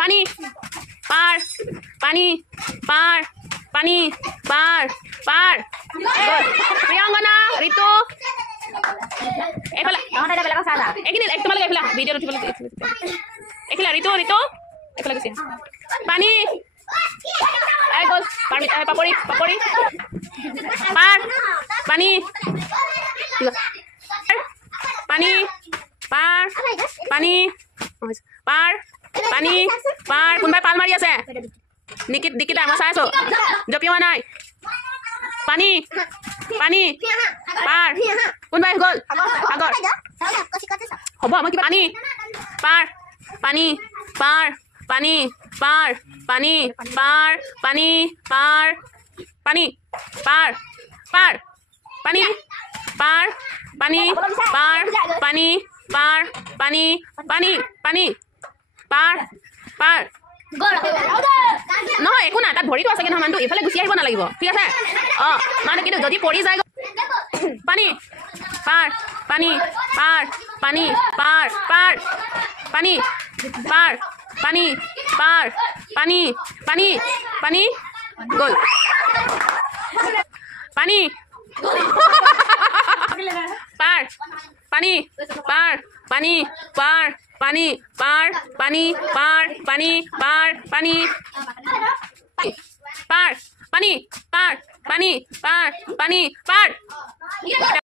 পানী পাৰ পানী পাৰ পানী পাৰ পাৰ প্ৰিয়ংগনা ঋতু এইফালে এইখিনি তোমালোকে এইফালে ভিডিঅ'ত উঠিবলৈ এইফালে ঋতু ঋতু এইফালে গৈছে পানী গ'ল পাপৰি পাপৰি পাৰ পানী পানী পাৰ পানী পাৰ পানী পাৰ কোনোবাই পাল মাৰি আছে নিকিতা মই চাই আছো জঁপিওৱা নাই পানী পানী পাৰ কোনোবাই গ'ল আগৰ হ'ব মই কিবা পানী পাৰ পানী পাৰ পানী পাৰ পানী পাৰ পানী পাৰ পানী পাৰ পাৰ পানী পাৰ পানী পাৰ পানী পাৰ পানী পানী পানী পাৰ পাৰ নহয় একো নাই তাত ভৰিটো আছে নহয় মানুহটো এইফালে গুচি আহিব নালাগিব ঠিক আছে অঁ মানে কিন্তু যদি পৰি যায় পানী পাৰ পানী পাৰ পানী পাৰ পাৰ পানী পাৰ পানী পাৰ পানী পানী পানী গ'ল পানী পাৰ পানী পাৰ পানী পাৰ পানী পাৰ পানী পাৰ পানী পাৰ পানী পাৰ পানী পাৰ পানী পাৰ পানী পাৰ